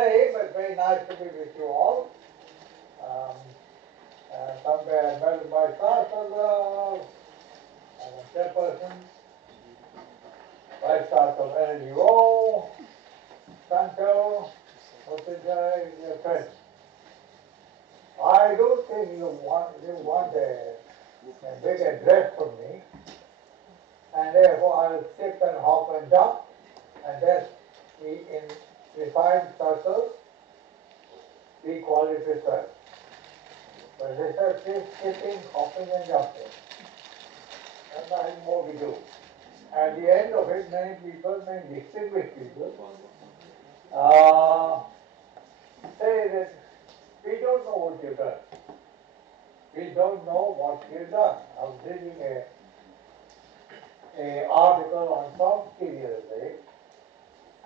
say, but very nice to be with you all. Somewhere I met my class as a chairperson, Vice Chancellor of NLUO, Sancho, Upendra, dear friends. I don't think you want a big address from me, and therefore I'll skip and hop and jump, and then in refined circles we call it research. But research is skipping, hopping and jumping. And nothing more we do. At the end of it, many people, many distinguished people, say that we don't know what you've done. We don't know what you've done. I was reading an article on Chomsky the other day,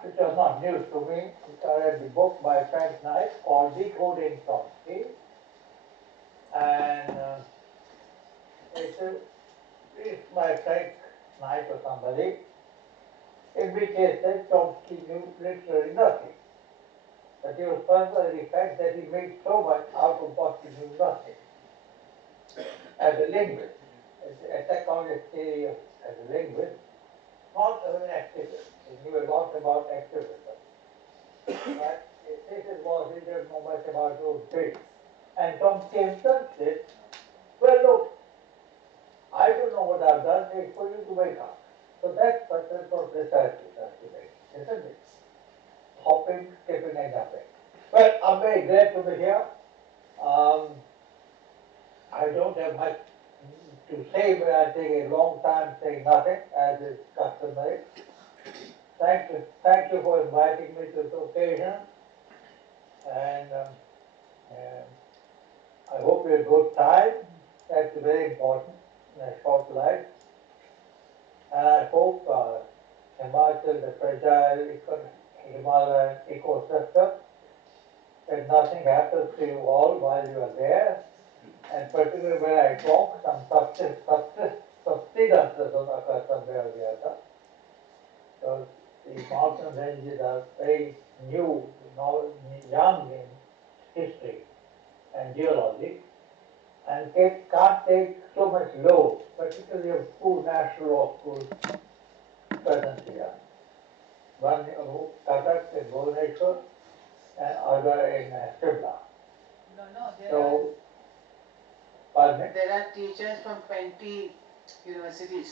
which was not news to me. I read the book by Frank Knight called Decoding Chomsky. And it's by Frank Knight or somebody, in which he said Chomsky knew literally nothing. But he was puzzled by the fact that he made so much out of what he knew nothing. As a linguist, attack on his theory as a linguist, not as an activist. He knew a lot about activism. But his thesis was he didn't know much about those things. And Chomsky himself said, well, look, I don't know what I've done, it's for you to wake up. So that's what research is ultimately, isn't it? Hopping, skipping and jumping. Well, I'm very glad to be here. I don't have much to say, but I take a long time saying nothing, as is customary. Thank you for inviting me to this occasion. And I hope you had a good time. That's very important in a short life. And I hope Himachal, the fragile Himalayan ecosystem, that nothing happens to you all while you are there. And particularly when I talk, some subsidences don't occur somewhere or the other. So the mountain ranges are very new, young in history and geology, and can't take so much load, particularly of two national schools present here. One in Cuttack in Bhubaneswar and other in Shimla. There are teachers from 20 universities.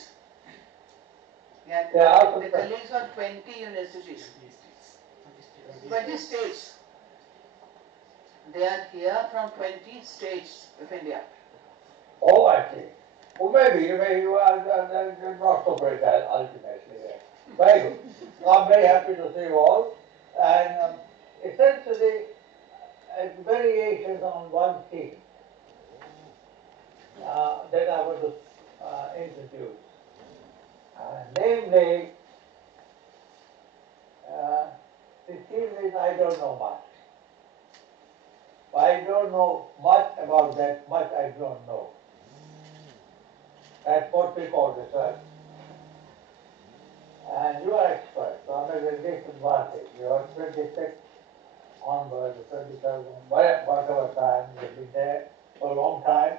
Yeah, the colleagues from 20 universities. 20 states. They are here from 20 states of India. Oh, I see. Well, maybe you are not so great ultimately. Very good. I'm very happy to see you all. And essentially, variations on one theme that I want to introduce. Namely, the theme is I don't know much. I don't know much about that, much I don't know. That's what we call research. And you are experts, so I'm at a disadvantage. You are 26 onwards, 27, whatever time you've been there for a long time.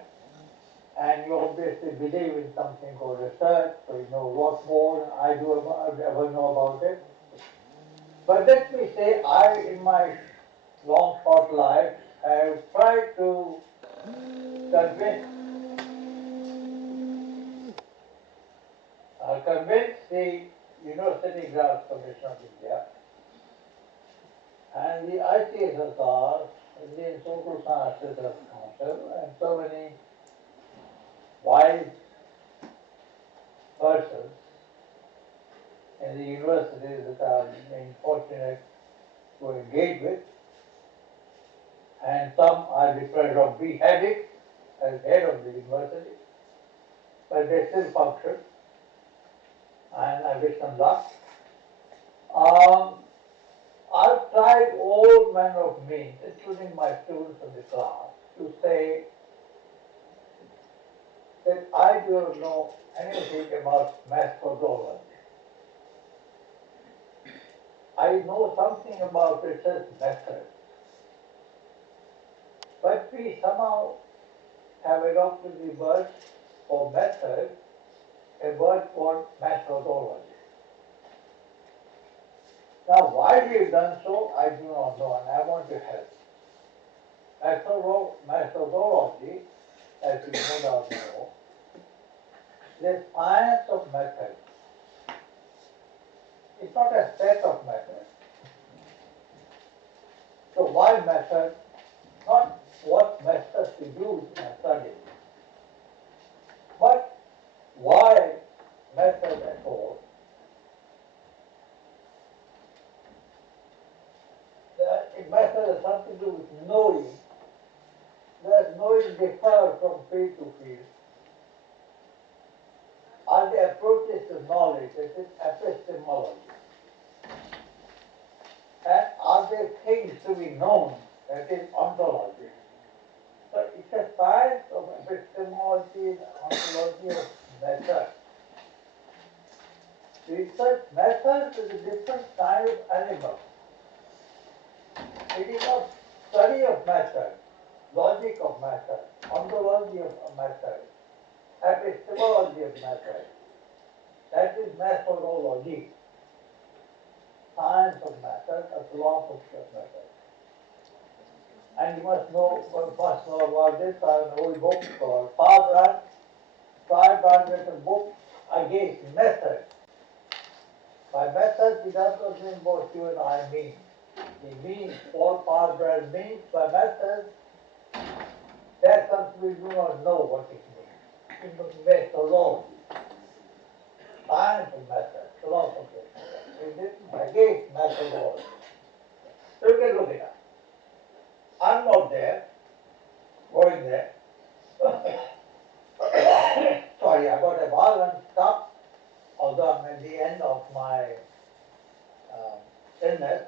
And you obviously believe in something called research, so you know a lot more than I ever know about it. But let me say, in my long, short life, have tried to convince the University Grants Commission of India and the ICSSR, Indian Social Sciences Council, and so many wise persons in the universities that I have been fortunate to engage with, and some are the pleasure of beheading as head of the university, but they still function, and I wish them luck. I've tried all manner of means, including my students in the class, to say that I don't know anything about methodology. I know something about research methods, but we somehow have adopted the word for method, a word called methodology. Now, why we have done so, I do not know, and I want to help. Methodology, as you no doubt know, is science of method. It's not a set of methods. So why method? Not what methods to use in a study, but why method at all? The method has something to do with knowing. Does knowing differ from field to field? Are there approaches to knowledge, that is epistemology? And are there things to be known, that is ontology? So it's a science of epistemology and ontology of method. Research method is a different kind of animal. It is not study of method, logic of method, ontology of method, epistemology of method. That is methodology, science of method, a philosophy of method. And you must know about this. I have an old book called Firebrand wrote a book against method. By method, he does not mean what you and I mean. He means, Paul Firebrand means by method, that's something we do not know what it means. It means methodology, science of method, philosophy of method. It is against methodology. So you can look it up. I'm not there, going there. Sorry, I got a violent cough, although I'm at the end of my illness.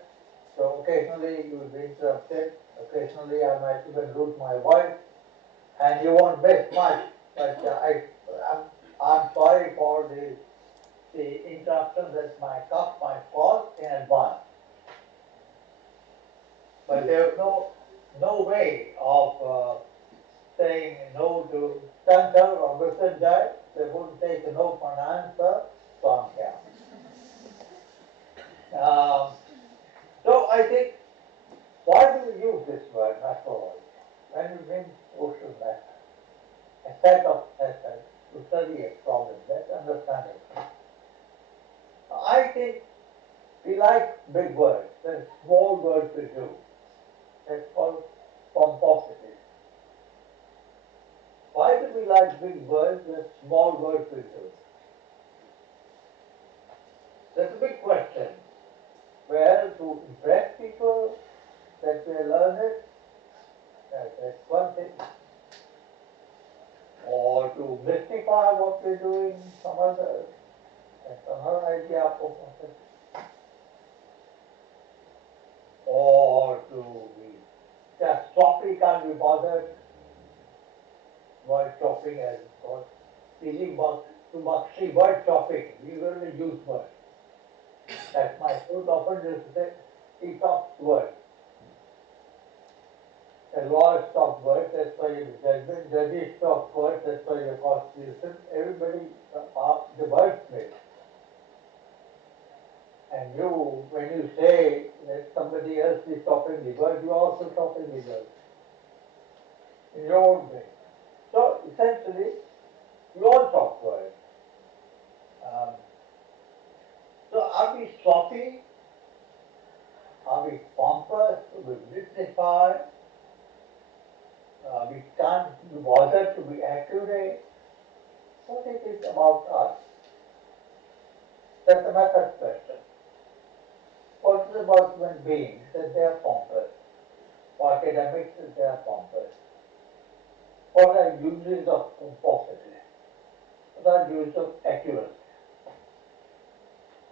So occasionally you will be interrupted. Occasionally I might even lose my voice, and you won't miss much. But I'm sorry for the interruption that my cough might cause in advance. But there's no way of saying no to Center or Mr. They wouldn't take a no for an answer, so I'm here. So I think, why do we use this word, methodology, when we mean social method? A set of methods to study a problem, let's understand it. I think we like big words, there's small words we do. That's called pomposity. Why do we like big words with small words we do? That's a big question. Where to impress people that we are learned, that's one thing. Or to mystify what we're doing, some other, that's another idea of pomposity. Or to be just sloppy, can't be bothered. Word chopping, as it's called. Speaking about too much word chopping, we really use words. That's my food often used to say, he talks words. A lawyers talk words, that's why you judgment. Judges talk words, that's why you constitution. Everybody, the wordsmith. And you, when you say that somebody else is talking the word, you are also talking the word. In your own way. So essentially, we all talk words. So are we sloppy? Are we pompous? We mystify? We can't be bothered to be accurate? What is it about us? That's a method question. What is it about human beings that they are pompous? Or academics that they are pompous? What are uses of pomposity? What are uses of accuracy?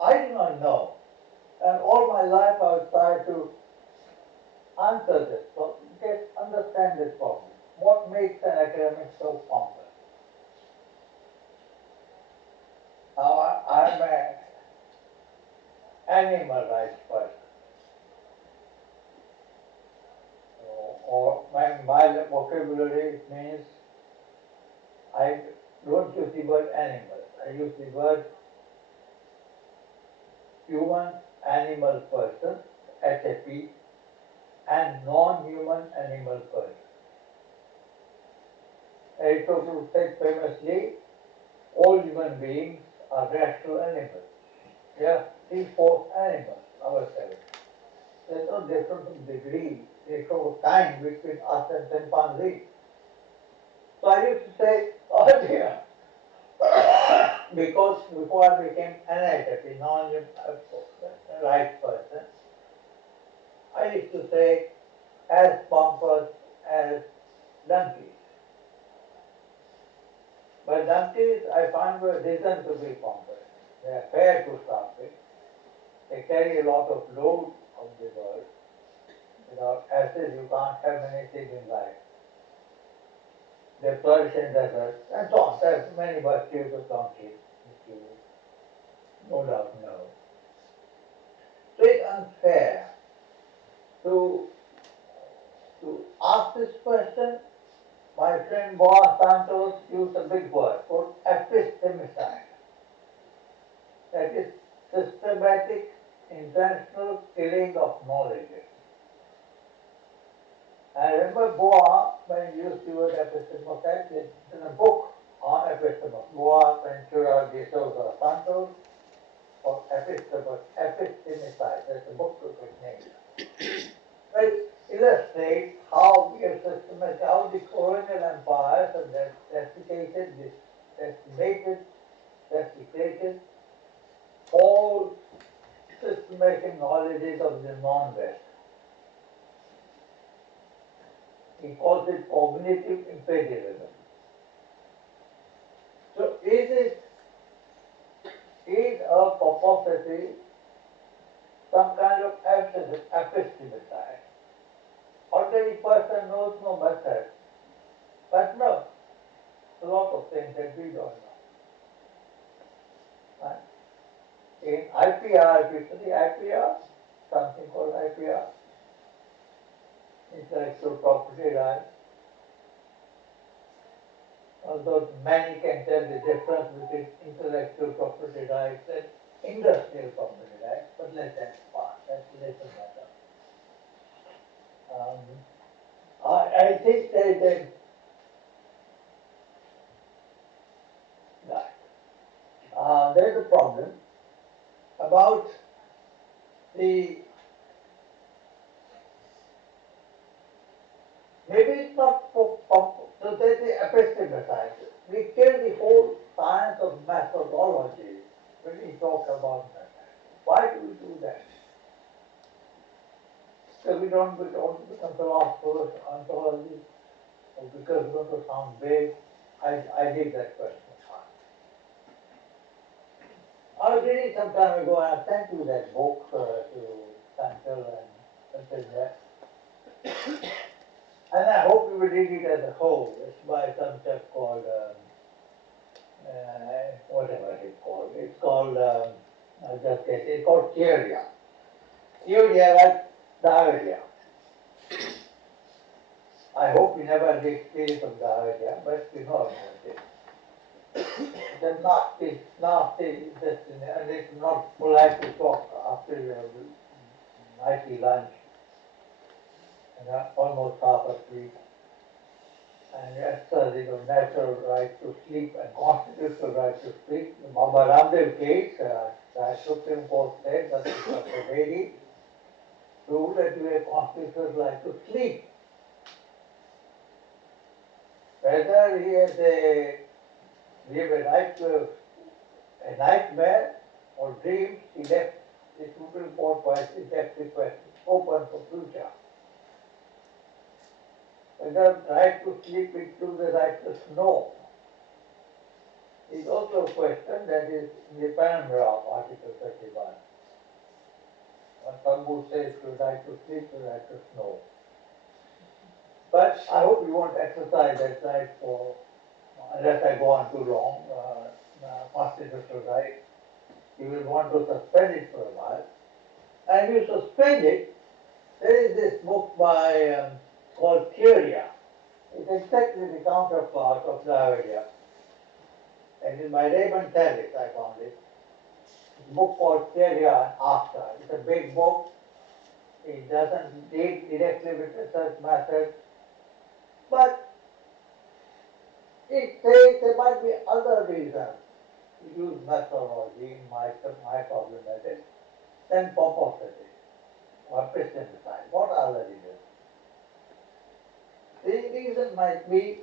I do not know. And all my life I have tried to answer this, so understand this problem. What makes an academic so pompous? Now, I am an animal rights person. vocabulary, it means I don't use the word animal. I use the word human, animal, person, HAP, and non-human animal person. Aristotle said famously, all human beings are rational animals. We are three-fourths animals ourselves. There is no difference in degree, there is no time between us and chimpanzee. So I used to say, oh dear, because before I became an HAP, non-human right person, I used to say, as pompous as donkeys. But donkeys, I found were reason to be pompous. They are fair to start with. They carry a lot of load of the world. Without asses, you can't have many things in life. They flourish in deserts, and so on. There are many virtues of donkeys, which you no doubt know. So it's unfair to ask this question. My friend Boaz Santos used a big word called epistemicide. That is systematic, intentional killing of knowledge. I remember Boaz, when he used the word epistemicide, in a book on epistemology, Boaz Ventura de Souza Santos, called Epistemicide. That's a book with his name. Well, illustrates how we are systematic, how the colonial empires have desiccated all systematic knowledges of the non-West. He calls it cognitive imperialism. So is a purposity some kind of epistemicide? Ordinary person knows no method, but no, a lot of things that we don't know. Right? In IPR, if you study IPR, something called IPR, intellectual property rights, although many can tell the difference between intellectual property rights and industrial property rights, but let that pass, that's a little matter. I think there's a problem about maybe it's not so there's the epistemicide. We kill the whole science of methodology when we talk about method. Why do we do that? Because we don't become philosophers, ontologists, or because we want to sound big. I hate that question. I was reading some time ago, and I sent you that book to Santil and that. And I hope you will read it as a whole. It's by some chap called, whatever it's called. It's called, it's called Theoria. Theoria like diarrhea. I hope you never had the experience of diarrhea, but you know about it. It's a nasty intestine, and it's not polite to talk after you have nightly lunch and almost half asleep. And exercising a natural right to sleep and constitutional right to sleep. The Baba Ramdev case, the Supreme Court said that Dr. Bedi ruled that you have constitutional right to sleep. Whether he has a right to a nightmare or dreams, he left the Supreme Court twice, he left the question open for future. Whether right to sleep includes the right to snow is also a question that is in the paragraph of Article 31. When Tambu says the right to sleep, the right to snow. But I hope you won't exercise that right for, unless I go on too long, constitutional right. You will want to suspend it for a while. And if you suspend it, there is this book by called Theoria It's exactly the counterpart of the idea. And in my Raymond Terrace, I found it. It's a book called Theoria and Socio. It's a big book. It doesn't deal directly with research methods, but it says there might be other reasons to use methodology in my problematic than pomposity or Christianity. What are the reasons? The reason might be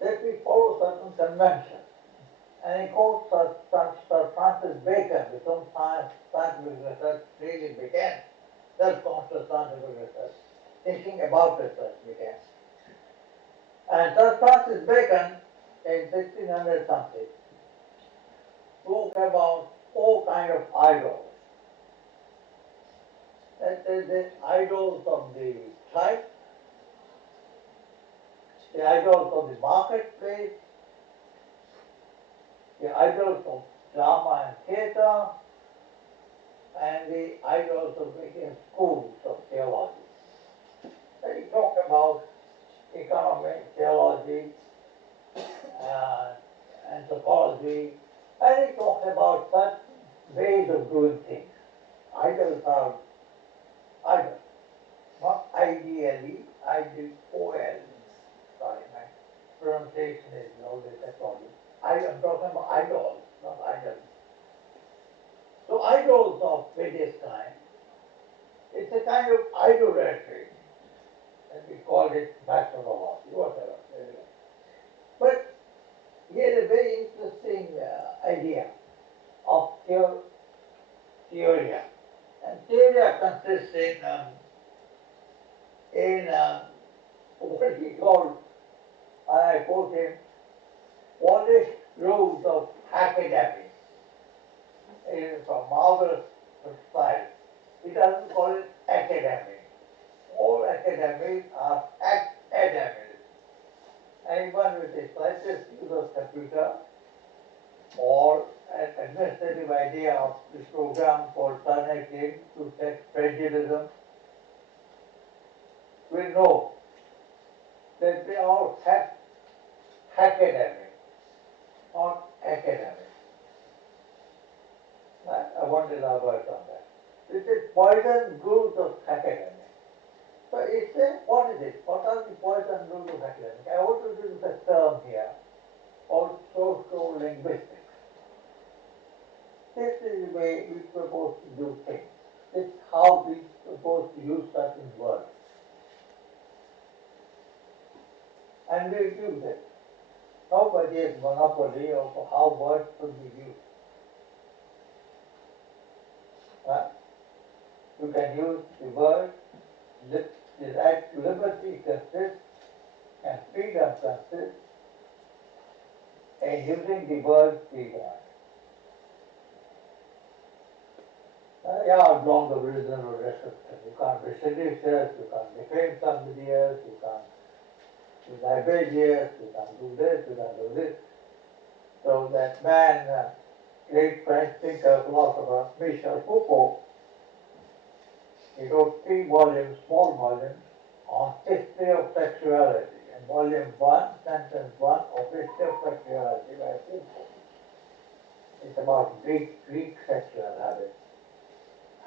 that we follow certain conventions. And in quote Sir Francis Bacon, with whom scientific research really began, self-conscious scientific research, thinking about research began. And Sir Francis Bacon, in 1600 something, spoke about all kind of idols. That is the idols of the tribe, the idols of the marketplace, the idols of drama and theatre, and the idols of various schools of theology. And he talked about economy, theology, anthropology, and he talked about such ways of doing things. Idols are idols, not ideally, I-D-O-L. Sorry, my pronunciation is always a problem. I'm talking about idols, not idols. So idols of various kinds, it's a kind of idolatry, and we call it methodology, whatever. But here's a very interesting idea of theoria. And theoria consists in what he called, I quote him, polished rules of academy. It is a marvelous style. He doesn't call it academy. All academies are academics. Anyone with the slightest use of computer or an administrative idea of this program called Turnitin to text prejudice will know that they all have academic, not academic. I want to elaborate on that. It is poison rules of academic. So it's what is it? What are the poison rules of academic? I want to use a term here called socio-linguistics. This is the way we're supposed to do things. This is how we're supposed to use certain words. And we use it. Nobody has monopoly of how words should be used. Right? You can use the word, the right to liberty consists and freedom consists in using the words we want. Yeah, as long as reasonable restriction. You can't be seditious, you can't defame somebody else, you can't be libelious, you can't do this, you can't do this. So that man, great French thinker, philosopher, Michel Foucault, he wrote 3 volumes, small volumes, on history of sexuality. And volume 1, sentence 1 of history of sexuality by Foucault. It's about Greek sexual habits.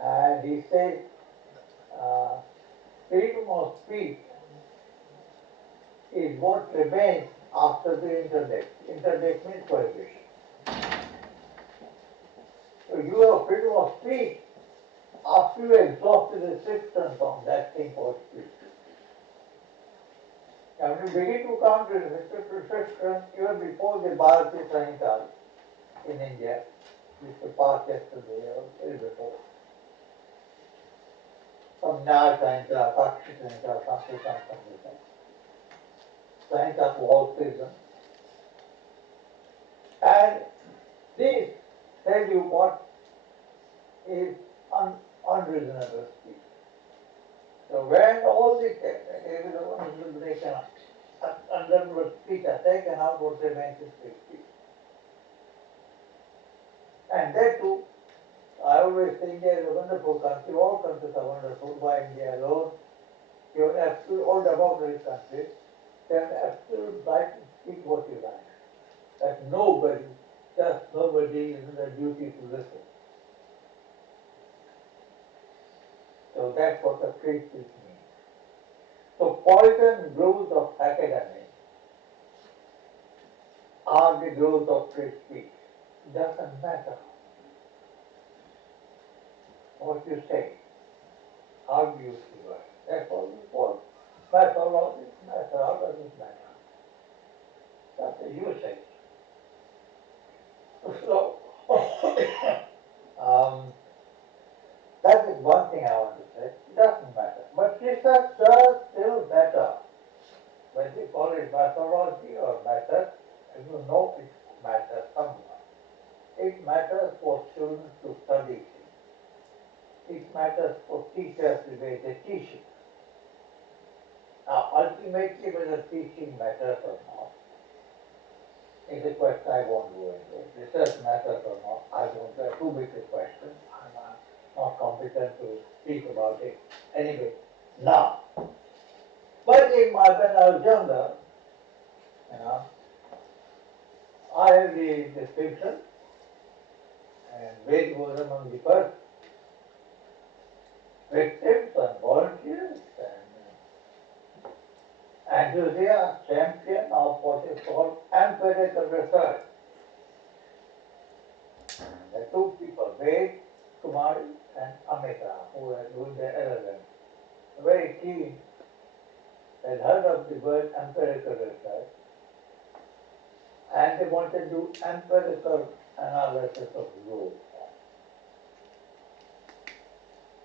And he says, freedom of speech is what remains after the interdict. Interdict means prohibition. So you have freedom of speech after you exhaust the restrictions on that thing called speech. And when you begin to count the restrictions even before the Bharati Sanhita in India, which was passed yesterday or the day before. Some Nyaya Sanhita, Sakshi Sanhita, something like that. Sanhita for all seasons. And these tell you what is unreasonable speech. So when all the unreasonable speech are taken out, what remains is free speech. And that too, I always think India is a wonderful country, all countries are wonderful, why India alone? You have all democratic countries, you have absolute right to speak what you like. That nobody, just nobody is in the duty to listen. So that's what the free speech means. So poison rules of academy are the rules of free speech. It doesn't matter what you say, how you use the word. That's all we want. Methodology matter, how does it matter? That's the usage. So, that is one thing I want to say. It doesn't matter. But research does still matter. When they call it methodology or method, you know it matters somewhere. It matters for students to study things. It matters for teachers the way they teach it. Now, ultimately, whether teaching matters or not is a question I won't go into. Research matters or not, I don't know. Too big a question. I'm not competent to speak about it. Anyway, now, but when I was younger, I had the distinction, and Ved was among the first victims and volunteers and enthusiasts, champion of what is called empirical research. There are two people, Ved Kumari and Amita, who were doing the LLM. Very keen, had heard of the word empirical research, and they wanted to do empirical analysis of law.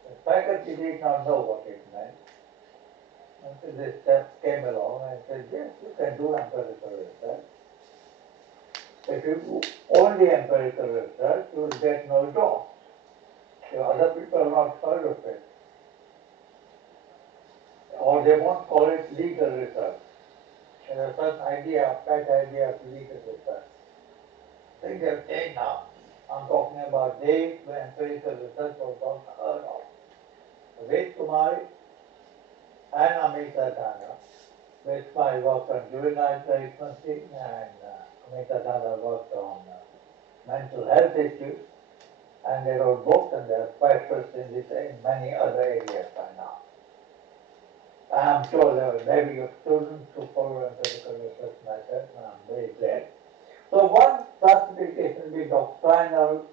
The faculty did not know what it meant until this step came along and said, yes, you can do empirical research. If you do only empirical research, you will get no job. So other people have not heard of it. Or they won't call it legal research. There's a certain idea, pet idea of legal research. Things have changed now. I'm talking about days when empirical research was not heard of. Ved Kumari and Amita Dhana. Ved Kumari worked on juvenile delinquency and Amita Dhana worked on mental health issues. And they wrote books and they are specialists in this in many other areas by now. I'm sure there were maybe students who follow empirical research methods, and I'm very glad. So one classification will be doctrinal,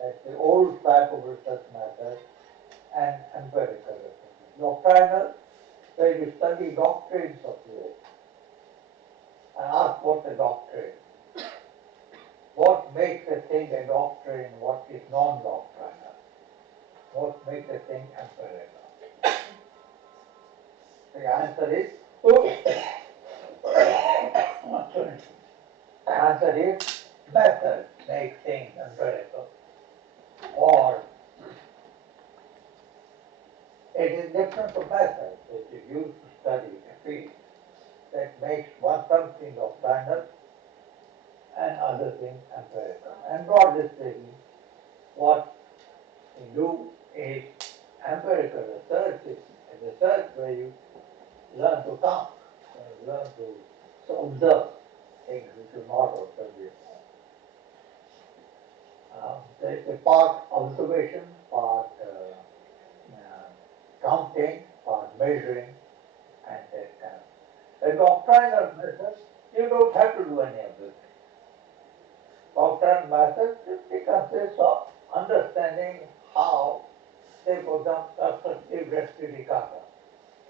that's the old type of research method, and empirical research. Doctrinal, where you study doctrines of law and ask what's a doctrine. What makes a thing a doctrine, what is non-doctrinal? What makes a thing empirical? The answer is, the answer is method makes things empirical. Or it is different from methods which is used to study a field that makes one something doctrinal and other things empirical. And broadly speaking, what you do is empirical research is a research where you learn to count, you learn to observe things which you not observe before. There is a part observation, part counting, part measuring, and that kind of. A doctrinal method, you don't have to do any of this. Doctrinal method simply consists of understanding how, say for example, constructive res judicata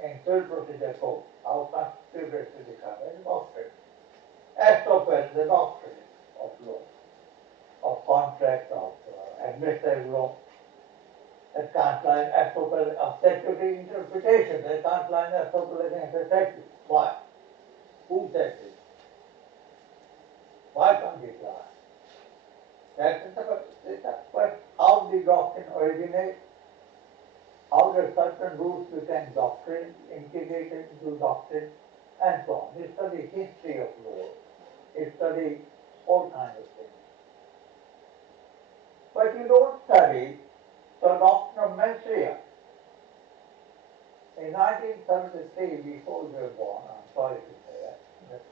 in civil procedure code, how constructive res judicata is doctrine. Estoppel is the doctrine of law, of contract, of administrative law. That can't line estoppel of statutory interpretation. They can't line estoppel against a statute. Why? Who said this? Why can't it lie? That's the question. But how the doctrine originates, how the certain rules became doctrine, integrated into doctrine, and so on. You study history of law. You study all kinds of things. But you don't study the doctrine of mens rea. In 1973, before we were born, I'm sorry to say,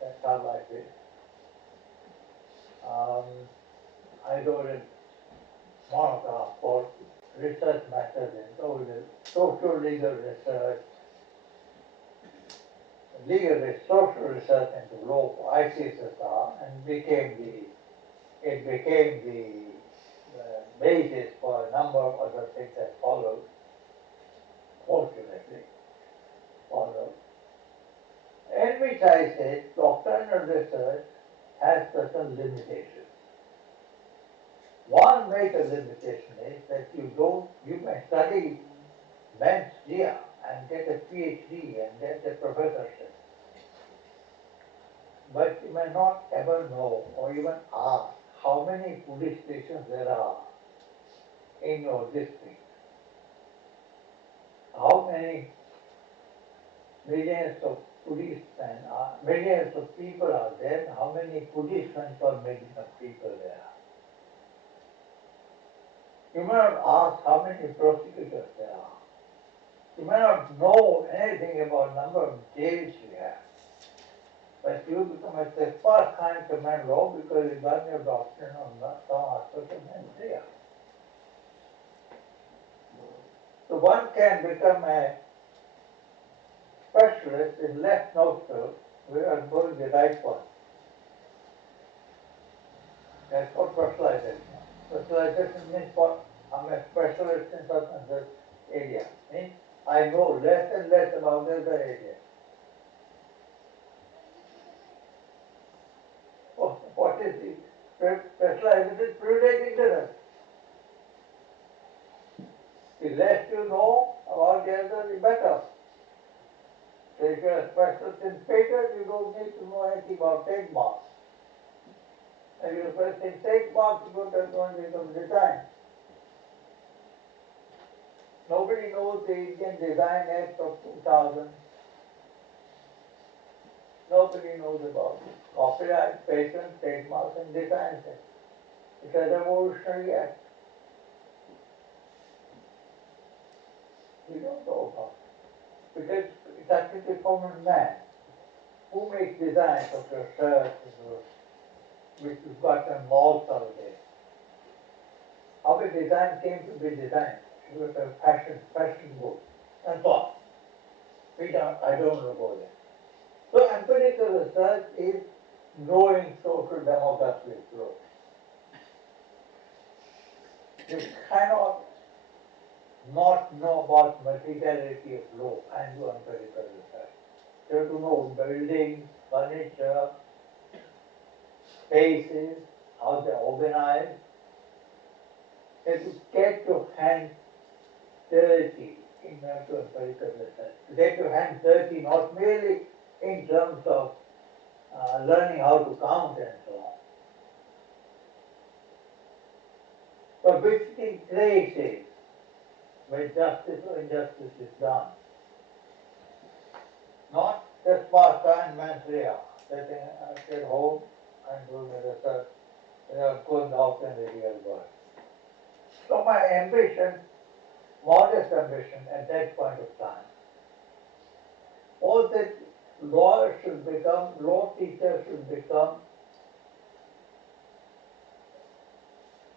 That's how I feel. I wrote a monograph called Research Methods in Social Legal Research, social research into law for ICSSR, and it became the basis for a number of other things that followed, fortunately followed, in which I said doctrinal research has certain limitations. One major limitation is that you may study men's gear and get a PhD and get a professorship, but you may not ever know or even ask how many police stations there are in your district, how many millions of millions of people are there, how many policemen per million of people there are. You may not ask how many prosecutors there are. You may not know anything about number of jails we have. But you become a first-time command law because you got your doctrine on some aspect of men's. So one can become a specialist in less nostrils. We are going the right one. That's what specialization. Specialization means I'm a specialist in such and such area. Means I know less and less about the other area. What is the specialization? It is privilege ignorance. The less you know about the other, the better. So if you are a specialist in patent, you don't need to know anything about trademarks. If you are a specialist in trademarks, you don't have to know anything about design. Nobody knows the Indian Design Act of 2000. Nobody knows about copyright, patent, trademarks, and design act. It's a revolutionary act. We don't know about it. Because it's actually a common man who makes designs of your shirts, which you've got in malls nowadays. How the design came to be designed. It was a fashion book, and so on. I don't know about it. So empirical research is knowing social demographic growth. You cannot not know about materiality of law and do empirical research. You have to know buildings, furniture, spaces, how they're organized. You have to get your hands dirty in empirical research. Get your hands dirty not merely in terms of learning how to count and so on, but visiting places where justice or injustice is done. Not just pastime mens rea, sitting at home and doing research without going out in the real world. So my ambition, modest ambition at that point of time, was that law teachers should become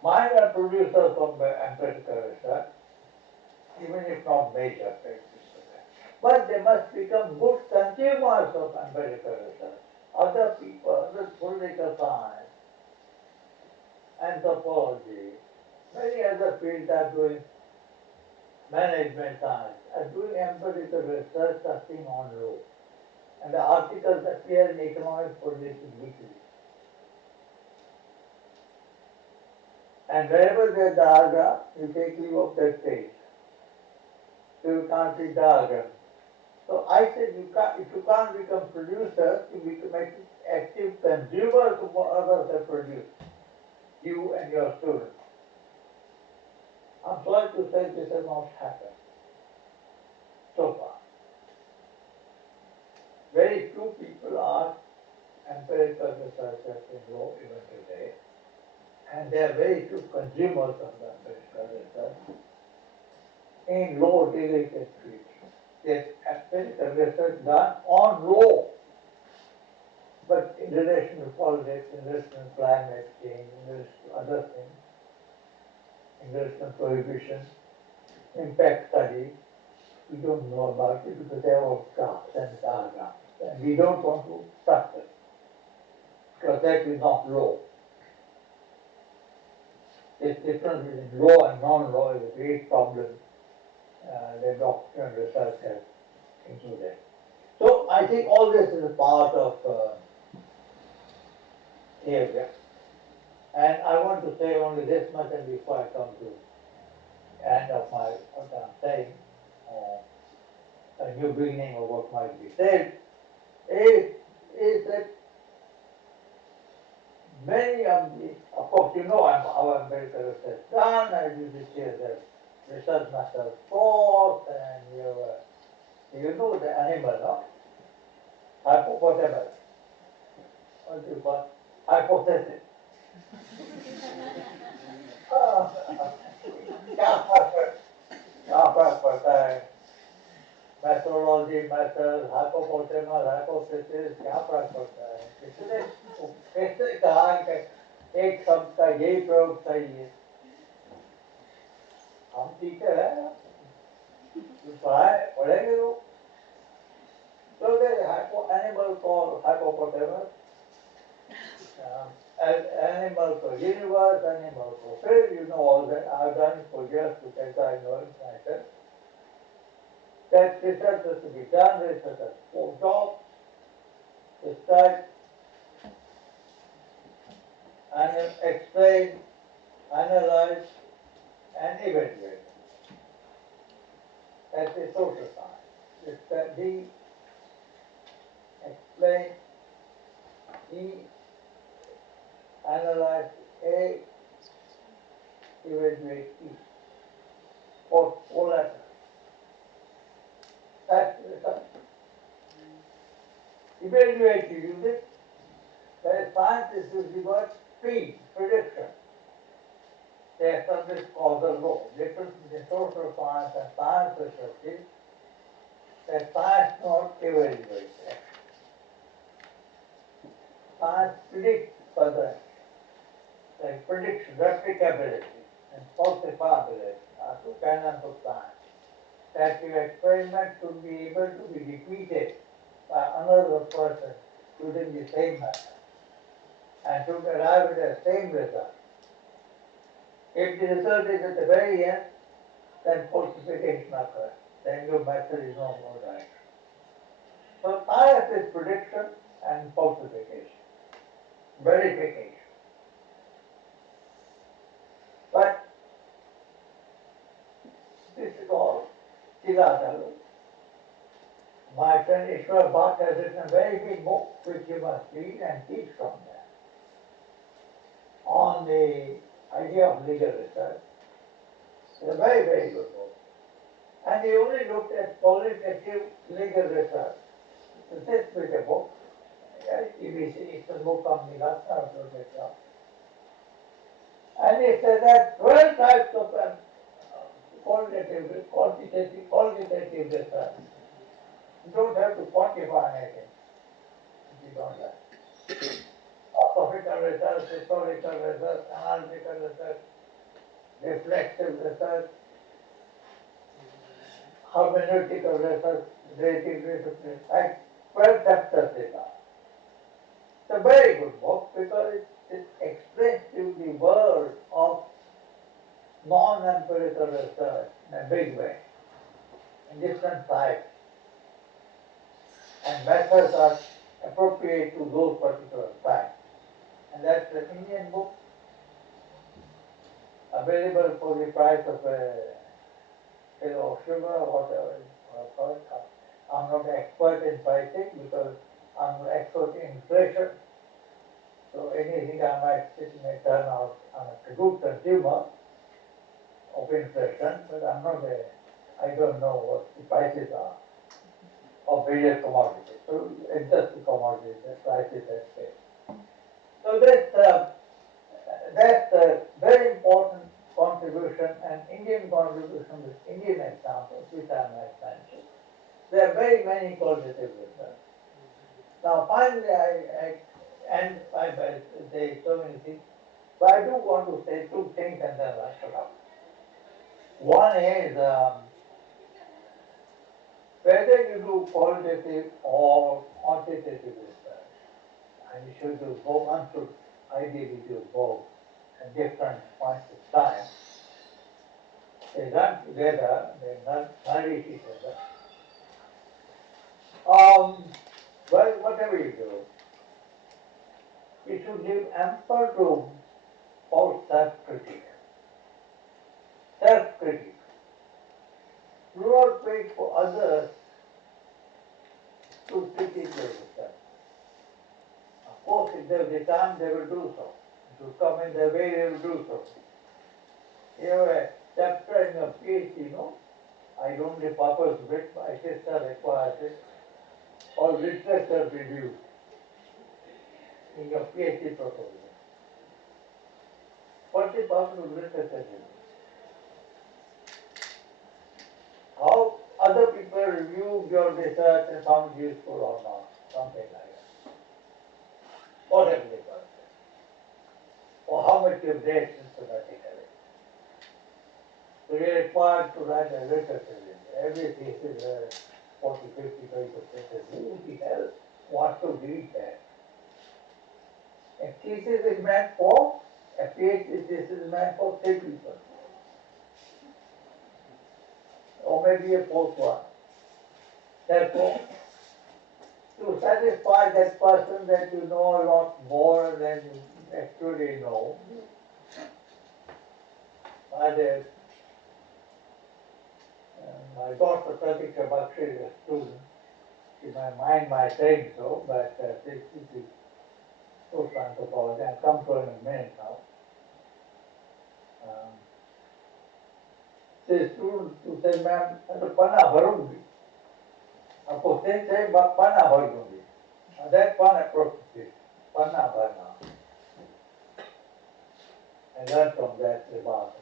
minor producers of empirical research, even if not major practitioners. But they must become good consumers of empirical research. Other people, other political science, anthropology, many other fields are doing management science, are doing empirical research touching on law. And the articles appear in Economic Politics Weekly. And wherever there's diagram, you take leave of that page. So you can't see diagram. So I said, if you can't become producers, you become active consumers of what others have produced, you and your students. I'm sorry to say this has not happened so far. Very few people are empirical researchers in law even today, and there are very few consumers of the empirical research in law-related fields. There's empirical research done on law. But in relation to politics, in relation to climate change, in relation to other things, in relation to prohibition, impact study, we don't know about it because they are all drafts and paragraphs. And we don't want to touch them because that is not law. This difference between law and non-law is a great problem that doctrine and research has included. So I think all this is a part of behavior. And I want to say only this much, and before I come to the end of what I'm saying, a new beginning of what might be said, is that many of course, you know how empirical research is done, as you see the research method forth, and you know the animal, no? Hypopotamus. What do you call it? Hypothesis. क्या फर्क पड़ता है methodology, method, hypopotamus, hypothesis, क्या फर्क पड़ता है? किसने कहा कि एक शब्द का यही प्रयोग सही है? हम टीचर हैं, पढ़ेंगे लोग. So there is animal called hypopotamus, animal called universe, animal called field. You know all that. I've done it for years because I know it myself. That research has to be done, research has 4 jobs: describe, explain, analyze, and evaluate. That's the social science. It's that D, explain, E, analyze, A, evaluate, E. Four letters. That's the research. Evaluate, you use it. Whereas science is using the word P, prediction. They establish causal law. Difference between social science and science research is that science not evaluates action. Science predicts further action. Like prediction, replicability, and falsifiability are 2 canons of science. That your experiment should be able to be repeated by another person using the same method and should arrive at the same result. If the result is at the very end, then falsification occurs. Then your method is no more right. So science is prediction and falsification, verification. But this is all Tilatalu. My friend Ishwar Bhatt has written a very big book which you must read and teach from there on the idea of legal research. It's a very, very good book. And he only looked at qualitative legal research. So this is a book. EBC, it's a book company last time wrote it up. And he said that 12 types of quantitative research. You don't have to quantify anything if you don't like. Philosophical research, historical research, analytical research, reflexive research, hermeneutical research, creative research, like 12 chapters they are. It's a very good book because it explains to you the world of non-empirical research in a big way, in different types. And methods are appropriate to those particular types. And that's an Indian book available for the price of a kilo of sugar or whatever you call it. I'm not an expert in pricing because I'm an expert in inflation. So anything I might sit may turn out I'm a good consumer of inflation, but I don't know what the prices are of various commodities. So it's just the commodities, the prices that pay. So that's a very important contribution and Indian contribution with Indian examples, which I might mention. There are very many qualitative research. Now finally I say so many things, but I do want to say two things and then I shut up. One is whether you do qualitative or quantitative research, and you should do both, one should ideally do both at different points of time. They run together, they nourish each other. Well, whatever you do, you should leave ample room for self-critique. Self-critique. Do not wait for others to critique yourself. Of course, if there is time, they will do so. If you come in their way, they will do so. You have a chapter in your PhD, I don't the purpose of it, my sister requires it, or literature review in your PhD proposal. What's the purpose of literature review? How other people review your research and found it useful or not, something like that. Whatever the purpose. Or how much you've read systematically. So you're required to write a literature review. Every thesis is 40, 50 pages of thesis. Who the hell wants to read that? A thesis is meant for, a PhD thesis is meant for 3 people. Or maybe a fourth one. Therefore, to satisfy that person that you know a lot more than you actually know, my daughter Pradesh Baxi is a student. She might mind my saying so, but this is social anthropology. I'll come to her in a minute now. She's a student who said, ma'am, the panna bharungi. Of course, they say, but panna bharungi. That one approach is panna bharna. I learned from that remark.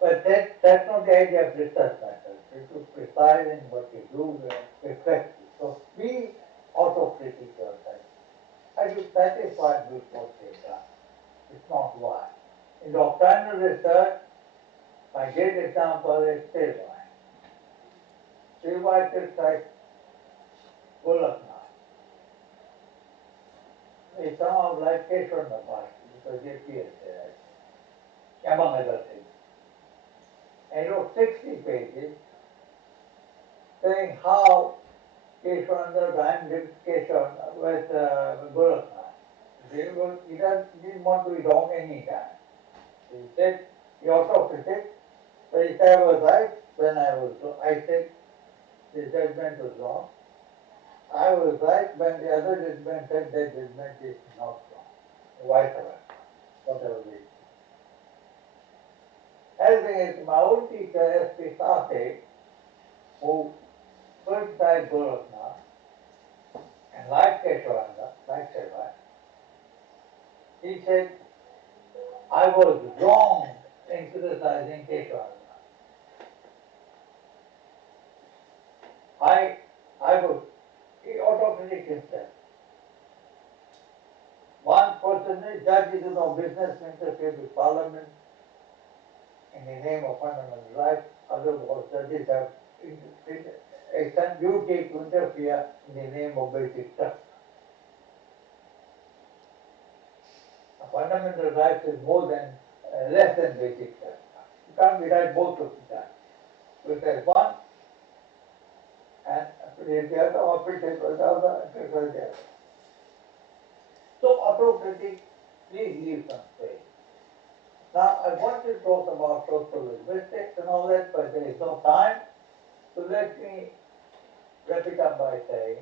But that's not the idea of research method. You should precise in what you do, reflect. So be autocritic yourself. Are you satisfied with what you've done? It's not why. In doctrinal research, my great example is Silvai. Silvai is like Bullockna. It's somehow like Keshwar Baxi because he appears there, among other things. And he wrote 60 pages saying how Keshwar and Keshwar with Bullockna. He didn't want to be wrong any time. He said, he autocritic, but he said I was right when I said the judgment was wrong. I was right when the other judgment said that judgment is not wrong. Vice versa, whatever it is. Helping is my own teacher, S.P. Sase, who first died Goraknath, and like Keshwaranda, like Seva, he said, I was wrong in criticizing Keshwaranda. He autocritic himself. One person is judge is no business to interfere with parliament in the name of fundamental rights. Otherwise, judges have a duty to interfere in the name of basic trust. Fundamental rights is less than basic trust. You can't be right both of the time. You say one and the other, or critique the other, and critique the other. So autocritic, please leave some space. Now I want to talk about social linguistics and all that, but there is no time. So let me wrap it up by saying,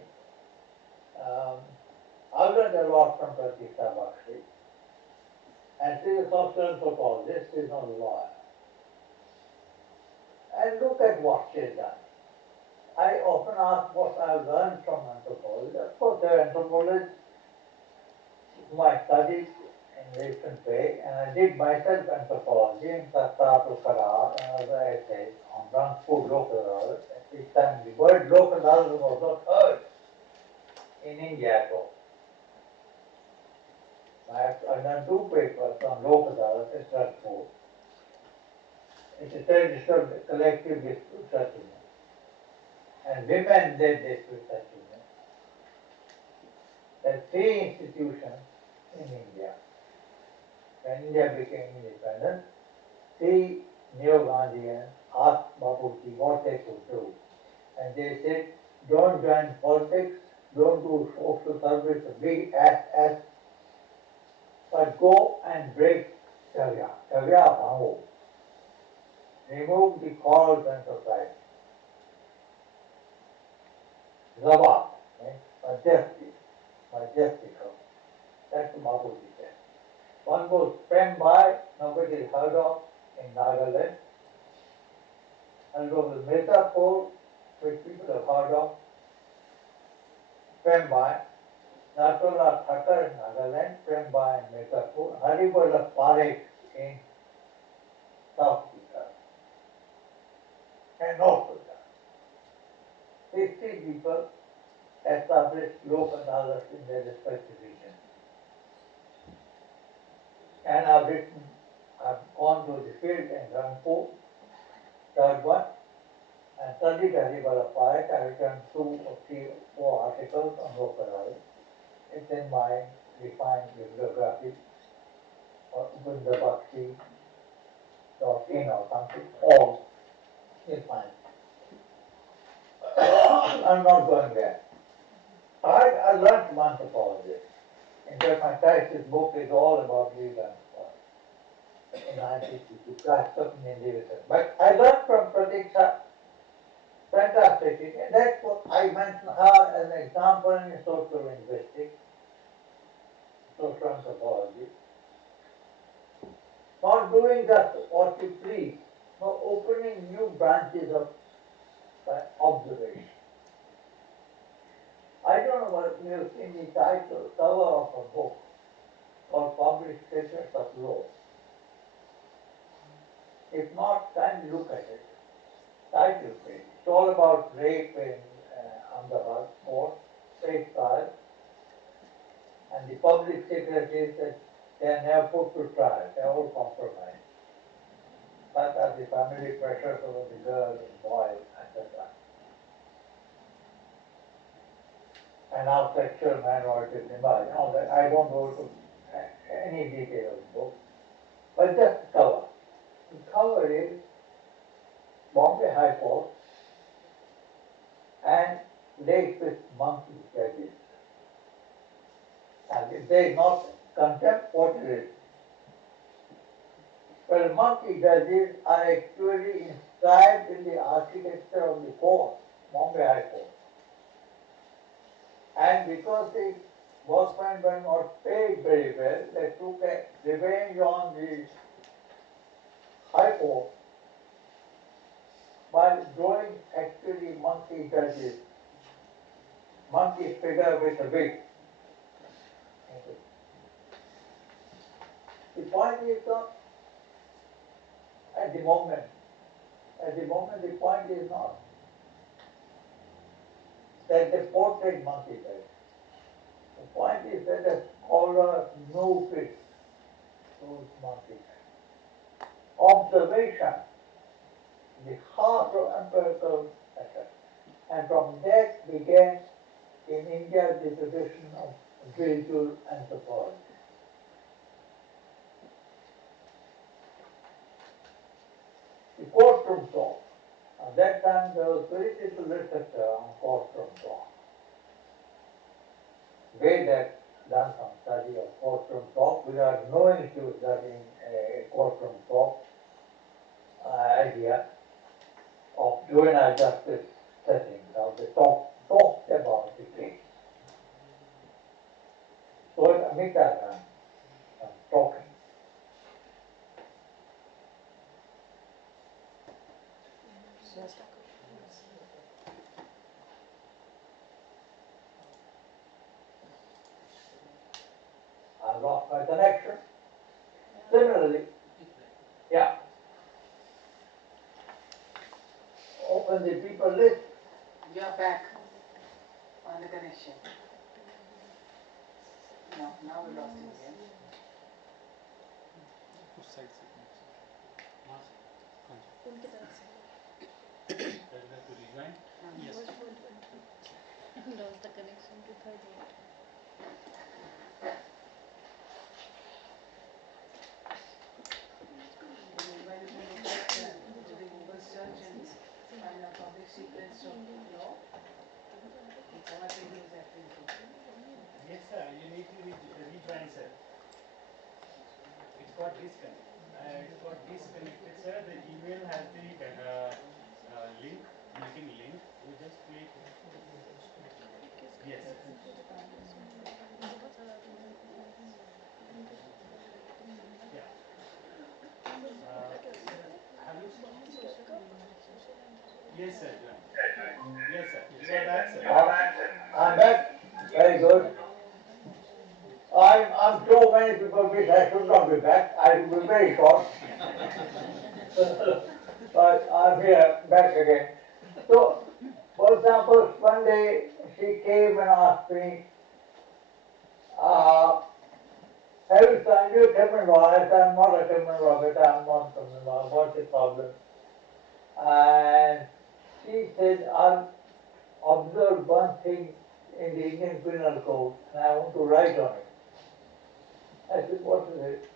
I've learned a lot from Pradesh Baxi, and she is a social anthropologist, she is not a lawyer. And look at what she has done. I often ask what I've learned from anthropology. Of course, there are anthropologists whom I studied in a different way, and I did myself anthropology in Sasta to Karar and other essays on Rangpur local knowledge. At this time, the word local knowledge was not heard in India at all. I've done 2 papers on local adalat and trust board. It's a traditional collective dispute settlement. And women led dispute settlement. There are 3 institutions in India. When India became independent, 3 Neo-Gandhians asked Bapuji what they could do. And they said, don't join politics, don't do social service, big ass, but go and break Sharia, Sharia Bango. Remove the corals and society. Zawat, majestical. That's what Bapuji said. One goes Prembai, nobody is heard of in Nagaland. And goes Mirtapur, which people have heard of. Prembai, Natullah Thakkar in Nagaland, Prembai and Mirtapur, Haribullah Parekh in South Africa, and North Africa. These 3 people established local adalat in their respective regions. And I've gone to the field in Rangpur, 3rd one, and studied Haribullah Parekh. I written 2 or 3 or 4 articles on local adalat. It's in my refined bibliography, or Upendra Baxi, .in or something, all is fine. I'm not going there. I learned once about this. In fact, my thesis book is all about legal anthropology. In 1962, class of Indian. But I learned from Pratiksha, fantastic. And that's what I mentioned her as an example in social linguistics, social anthropology. Not doing just what you please, but opening new branches of observation. I don't know what you have seen the title, cover of a book called Published Secrets of Law. If not, kindly look at it. Title page. It's all about rape in Ahmedabad court, rape trial. And the public secretaries that they are never put to trial, they are all compromised. But as the family pressures over the girl and boy, etc. And now sexual minorities emerge. I won't go to any detail of the book, but just the cover. The cover is Bombay High Court and laced with monkey judges. And if they not contempt, what is it? Well, monkey judges are actually inscribed in the architecture of the court, Bombay High Court. And because the workmen were not paid very well, they took a revenge on the High Court by drawing actually monkey judges, monkey figure with a wig. The point is not at the moment the point is not that they portrait monkey judges. The point is that the scholar knows it, those monkey judges. Observation, the heart of empirical method. And from that began in India the tradition of visual anthropology. The courtroom talk. At that time there was very little literature on courtroom talk. Way that done some study of courtroom talk without knowing she was studying a courtroom talk idea of juvenile justice settings, how they talked about the case. So it's Amita talking. I lost my connection. Similarly, yeah. Open the people list. You are back on the connection. उस side से वहाँ से उनकी तरफ से to rejoin. Yes. lost the connection to third world. Meanwhile, if you look at the Google search and find a public sequence of law, what it is actually. Yes, sir. You need to rejoin, sir. It's got disconnected, sir. The email has the link, meeting link. You just click. Yes. Yeah. Have you? Yes, sir. Yes, sir. You are back, sir. I'm back. Very good. I'm sure many people wish I should not be back. I will be very short. But I'm here, back again. So, for example, one day she came and asked me, have you signed your criminal law? I said, I'm not a criminal law, but I'm not criminal law. What's the problem? And she said, I've observed one thing in the Indian Penal Code, and I want to write on it. I said, what is it?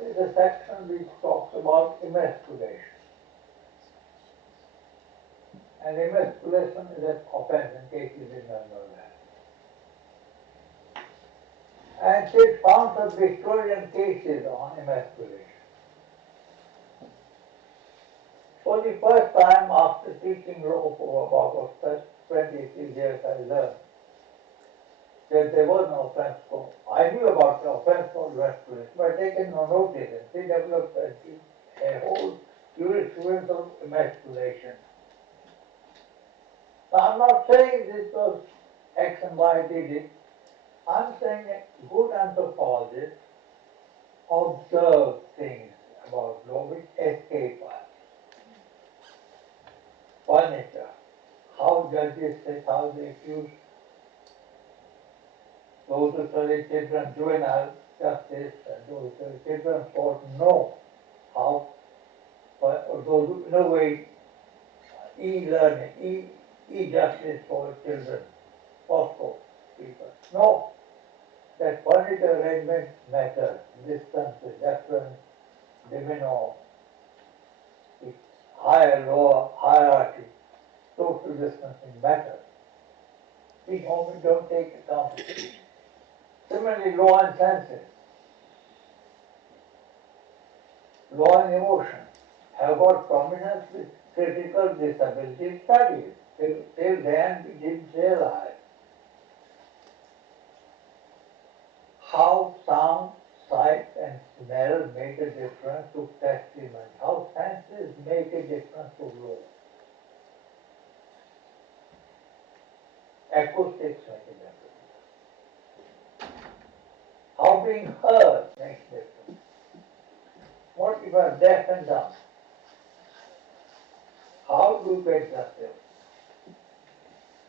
It's a section which talks about emasculation. And emasculation is an offense in case you remember that. And she found some Victorian cases on emasculation. For the first time after teaching law for about 23 years, I learned that there was no offense code. I knew about the offense code emasculation, but I taken no notice, and she developed a whole jurisprudence of emasculation. Now, I'm not saying this was X and Y did it. I'm saying that good anthropologists observe things about law which escape us. Furniture, how judges sit, how they accuse those who study children, juvenile justice, and those who study children's court know how, or those who innovate e-learning, e-justice for children, post-court people. No, that furniture arrangement matters, distance, deference, domino, higher, lower, hierarchy, social distancing matters. We don't take account of it. Similarly, law and senses, law and emotion have got prominence with critical disability studies. Till then, we didn't realize how sound, sight, and smell make a difference to testimony, how senses make a difference to law. Acoustics make a difference. How being heard makes a difference. What if I'm deaf and dumb? How do you get justice?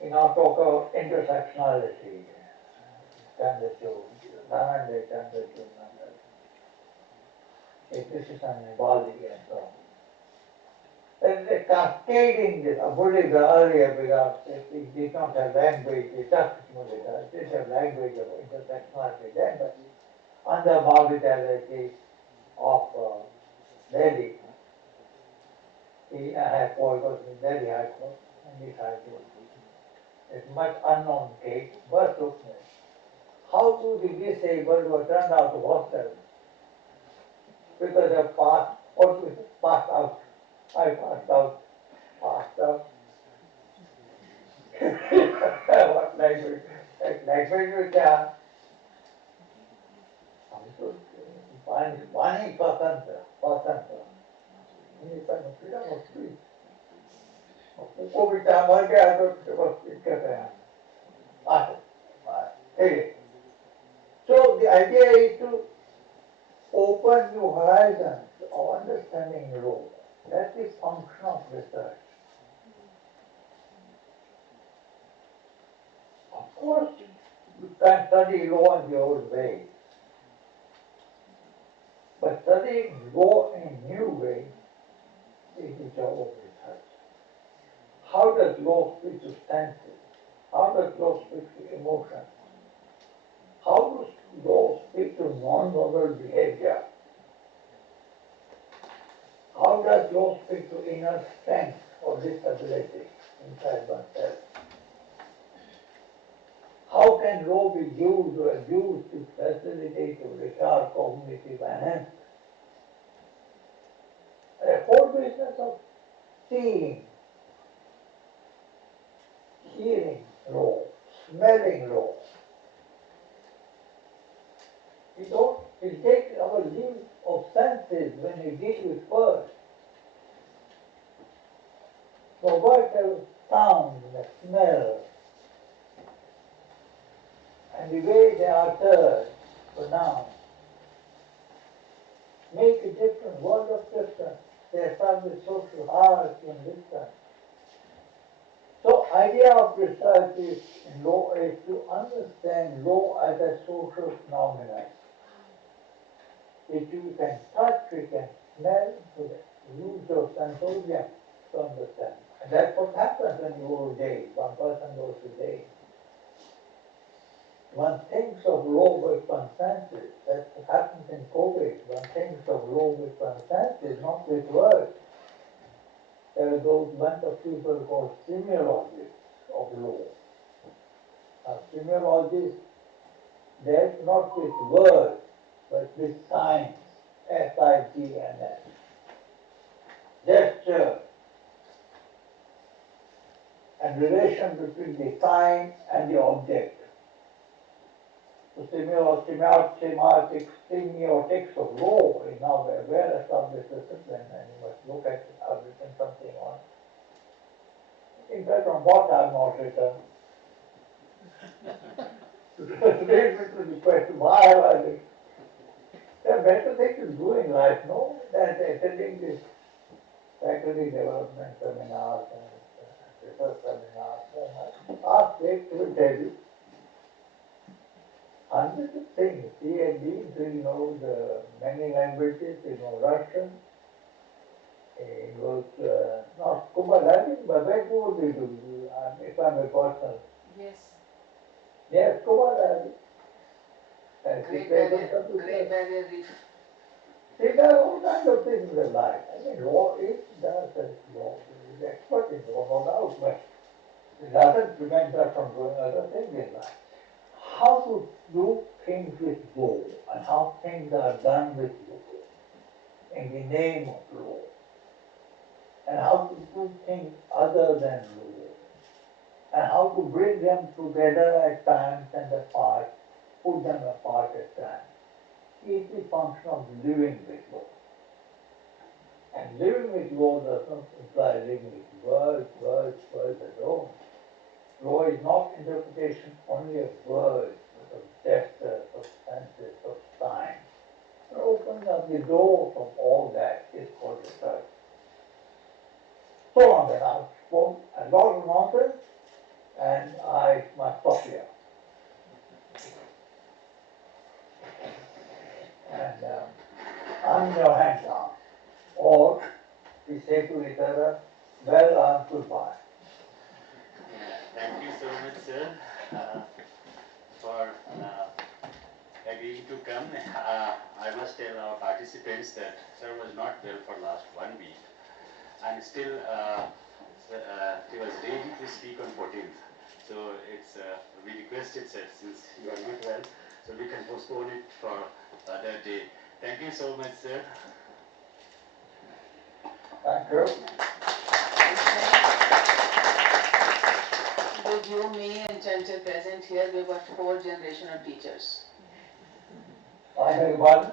In our talk of intersectionality, this is an Bali and so on. Then the cascading this, Buddhism earlier because it did not have language, it didn't have language of intersectionality then, but under Bhavitality of Delhi, the High Court was in Delhi High Court, and this High Court. It's much unknown case, but look at how do the disabled were turned out of hostels because they passed, or passed out. I passed out. What language? Language with वाणी स्वतंत्र freedom of speech. को भी मर गया तो बस कहते हैं So the idea is to open new horizons of understanding law. That's the function of research. Of course, you can study law in the old way. But studying law in a new way is the job of research. How does law speak to senses? How does law speak to emotions? How does law speak to non-verbal behavior? How does law speak to inner strength or disability inside oneself? How can law be used or abused to facilitate or retard cognitive enhancement? The whole business of seeing, hearing law, smelling law. We take our leave of senses when we deal with words. So what the sound, the smell, and the way they are uttered, pronounced, make a difference, world of difference. They establish social hierarchy and distance. So idea of research is, in law is to understand law as a social phenomenon, which you can touch, you can smell, you can use your sensorium to understand. And that's what happens when you go to jail. One person goes to jail. One thinks of law with one's senses. That's what happens in COVID. One thinks of law with one's senses, not with words. There are those bunch of people called semiologists of law. Now, semiologists, they're not with words, but with signs, S-I-G-N-S. Gesture and relation between the sign and the object. So semiotics of law is now a well-established discipline, and you must look at it. I've written something on it. In fact, on what I've not written. Read between the question, why have I written? There are better things to do in life, no? Than attending this faculty development seminars and research seminars. Ask Jake, he will tell you. Hundreds of things. He had been to know the many languages, Russian. He goes, not scuba diving, but what would we do? If I'm a person. Yes. Yes, scuba diving. Great Barrier Reef. See, there are all kinds of things in life. I mean, law is, does law. He's expert in law, no doubt, but it doesn't prevent us from doing other things in life. How to do things with law and how things are done with law in the name of law, and how to do things other than law, and how to bring them together at times and apart, put them apart at times, is the function of living with law. And living with law does not imply living with words alone. Law is not interpretation only of words, but of gestures, of senses, of signs. And opening up the door from all that is called research. So long, and I've spoken a lot of nonsense, and I must stop here. And I'm your hands down. Or we say to each other, well and goodbye. Thank you so much, sir, for agreeing to come. I must tell our participants that sir was not well for last 1 week, and still he was ready to speak on 14th. So it's we requested, sir, since you are not well, so we can postpone it for other day. Thank you so much, sir. Thank you. With you, me and Chanchal present here, we've got 4 generations of teachers. I beg your pardon?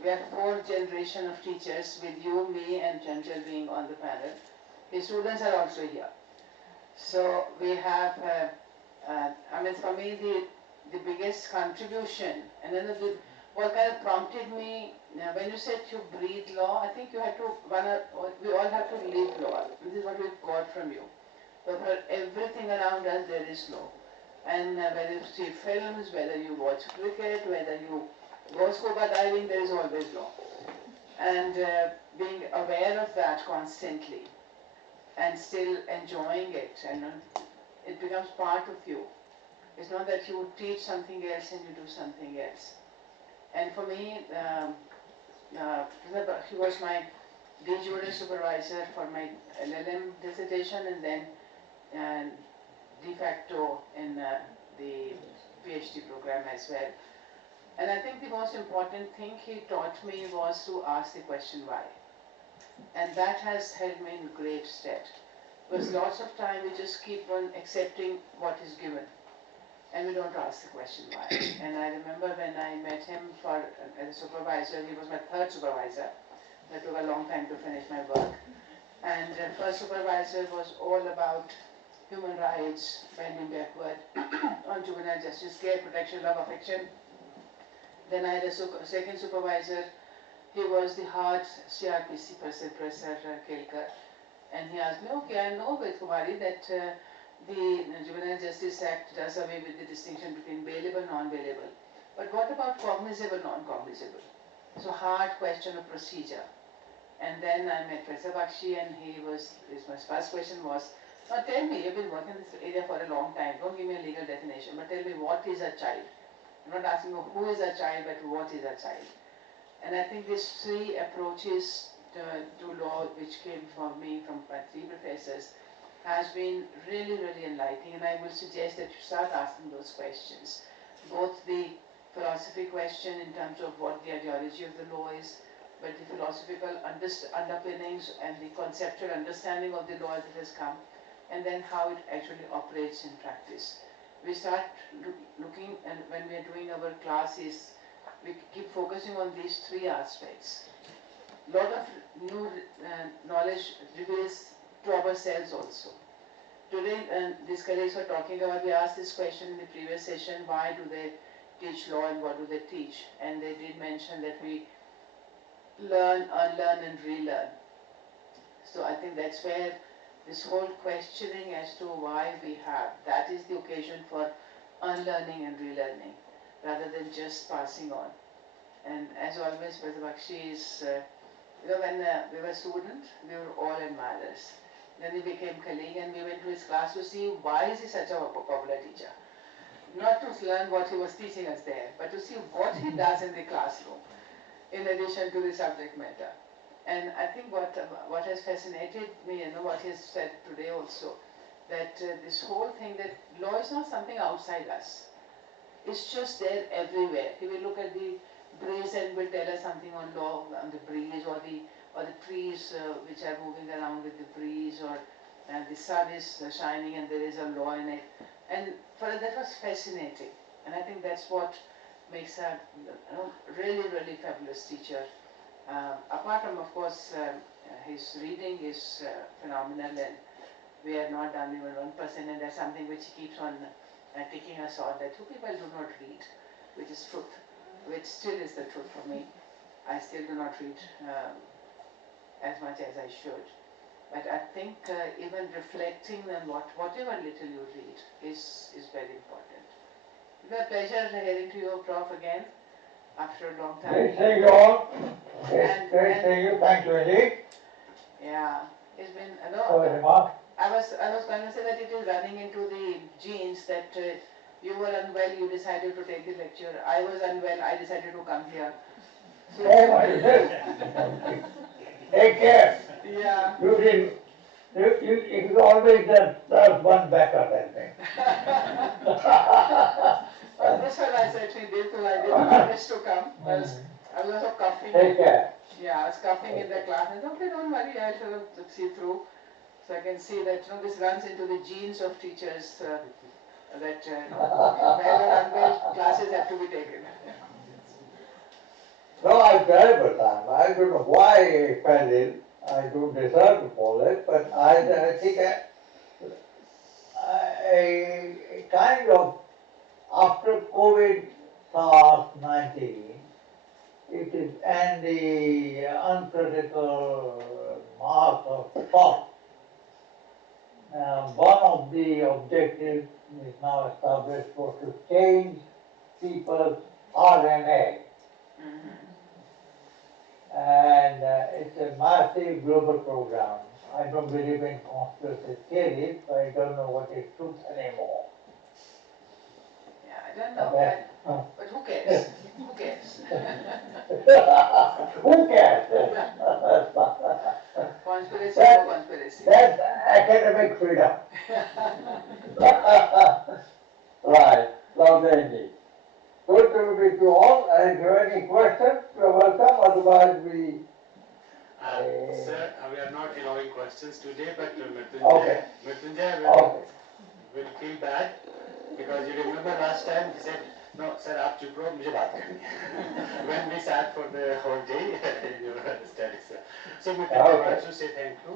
We have 4 generations of teachers with you, me and Chanchal being on the panel. His students are also here. So we have, I mean, for me, the biggest contribution, and then what kind of prompted me, when you said you breathe law, I think you had to, we all have to live law. This is what we got from you. So for everything around us, there is law. And whether you see films, whether you watch cricket, whether you go scuba diving, there is always law. and being aware of that constantly and still enjoying it, and it becomes part of you. It's not that you teach something else and you do something else. And for me, he was my de jure supervisor for my LLM dissertation, and then de facto in the PhD program as well. And I think the most important thing he taught me was to ask the question why. And that has held me in great stead. Because lots of time we just keep on accepting what is given, and we don't ask the question why. And I remember when I met him as a supervisor, he was my third supervisor. That took a long time to finish my work. And first supervisor was all about human rights, bending backward, on juvenile justice, care, protection, love, affection. Then I had a second supervisor. He was the hard CRPC person, Professor Kelkar. And he asked me, okay, I know, Kumari, that the Juvenile Justice Act does away with the distinction between bailable and non-bailable. But what about cognizable, non-cognizable? So hard question of procedure. And then I met Professor Baxi, and my first question was, now tell me, you've been working in this area for a long time, don't give me a legal definition, but tell me what is a child. I'm not asking who is a child, but what is a child. And I think these three approaches to law, which came from me, from my three professors, has been really, really enlightening, and I will suggest that you start asking those questions. Both the philosophy question in terms of what the ideology of the law is, but the philosophical underpinnings and the conceptual understanding of the law as it has come, and then how it actually operates in practice. We start looking, and when we are doing our classes, we keep focusing on these three aspects. A lot of new knowledge reveals to ourselves also. Today, these colleagues were talking about, we asked this question in the previous session, why do they teach law and what do they teach? And they did mention that we learn, unlearn and relearn. So I think that's where this whole questioning as to why we have, that is the occasion for unlearning and relearning, rather than just passing on. And as always, Professor Baxi is, when we were students, we were all admirers. Then we became colleague, and we went to his class to see why is he such a popular teacher. Not to learn what he was teaching us there, but to see what he does in the classroom, in addition to the subject matter. And I think what has fascinated me, what he has said today also, that this whole thing that law is not something outside us. It's just there everywhere. He will look at the breeze and will tell us something on law, on the breeze, or the trees which are moving around with the breeze, or the sun is shining and there is a law in it. And for us that was fascinating. And I think that's what makes a really, really fabulous teacher. Apart from, of course, his reading is phenomenal, and we have not done even 1%, and that's something which keeps on taking us on, that two people do not read, which is truth, which still is the truth for me. I still do not read as much as I should. But I think even reflecting on whatever little you read is very important. It's a pleasure hearing to you, Prof, again, after a long time. Great seeing you all. Great seeing you. Thank you indeed. Yeah, it's been, I was going to say that it is running into the genes that you were unwell, you decided to take the lecture. I was unwell, I decided to come here. So, take care. Yeah. You did. It is always that one better than me. Well, this one I certainly did, so I didn't manage to come. I was also coughing. Take care. Yeah, I was coughing in the class. I said, okay, don't worry, I'll sort of see through. So I can see that this runs into the genes of teachers, that well or unwell classes have to be taken. No, I terrible time. I don't know why I fell ill. I don't deserve to fall ill, but I think a kind of, after COVID SARS-19, it is, and the uncritical mass of thought. One of the objectives is now established was to change people's RNA. And a massive global program. I don't believe in conspiracy theories, so I don't know what is truth anymore. Yeah, I don't know, Okay. but who cares? Who cares? Who cares? Conspiracy or conspiracy. That's academic freedom. Right, lovely indeed. Good to be with you all, and if you have any questions, you're welcome, otherwise we... Sir, we are not allowing questions today, but Okay. Mrityunjay Okay. will feel bad because you remember last time he said, "No, sir, आप चुप रहो, मुझे बात करनी है." When we sat for the whole day in your study, sir. So Mrityunjay wants to say thank you.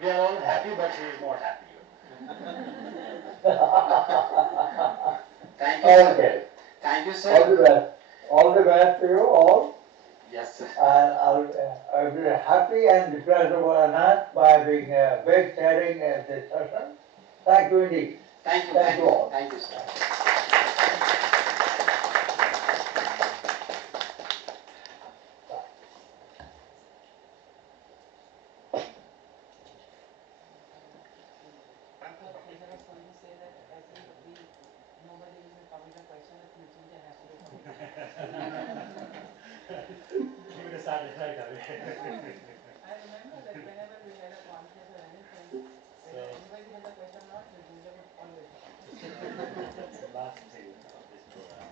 We are all happy, but he is more happy. Thank you, sir. Okay. Thank you, All sir. the best. All the best to you all. Yes, sir. And I'll be happy and pleasurable enough by being big sharing this session. Thank you indeed. Thank you. Thank you all. Thank you, sir. Teacher was going to say that I think nobody will commit a question that Mrityunjay has to commit. Give it a start right away. I remember that whenever we had a conference or anything, whether anybody had a question or not, Mrityunjay would always come. That's the last thing of this program.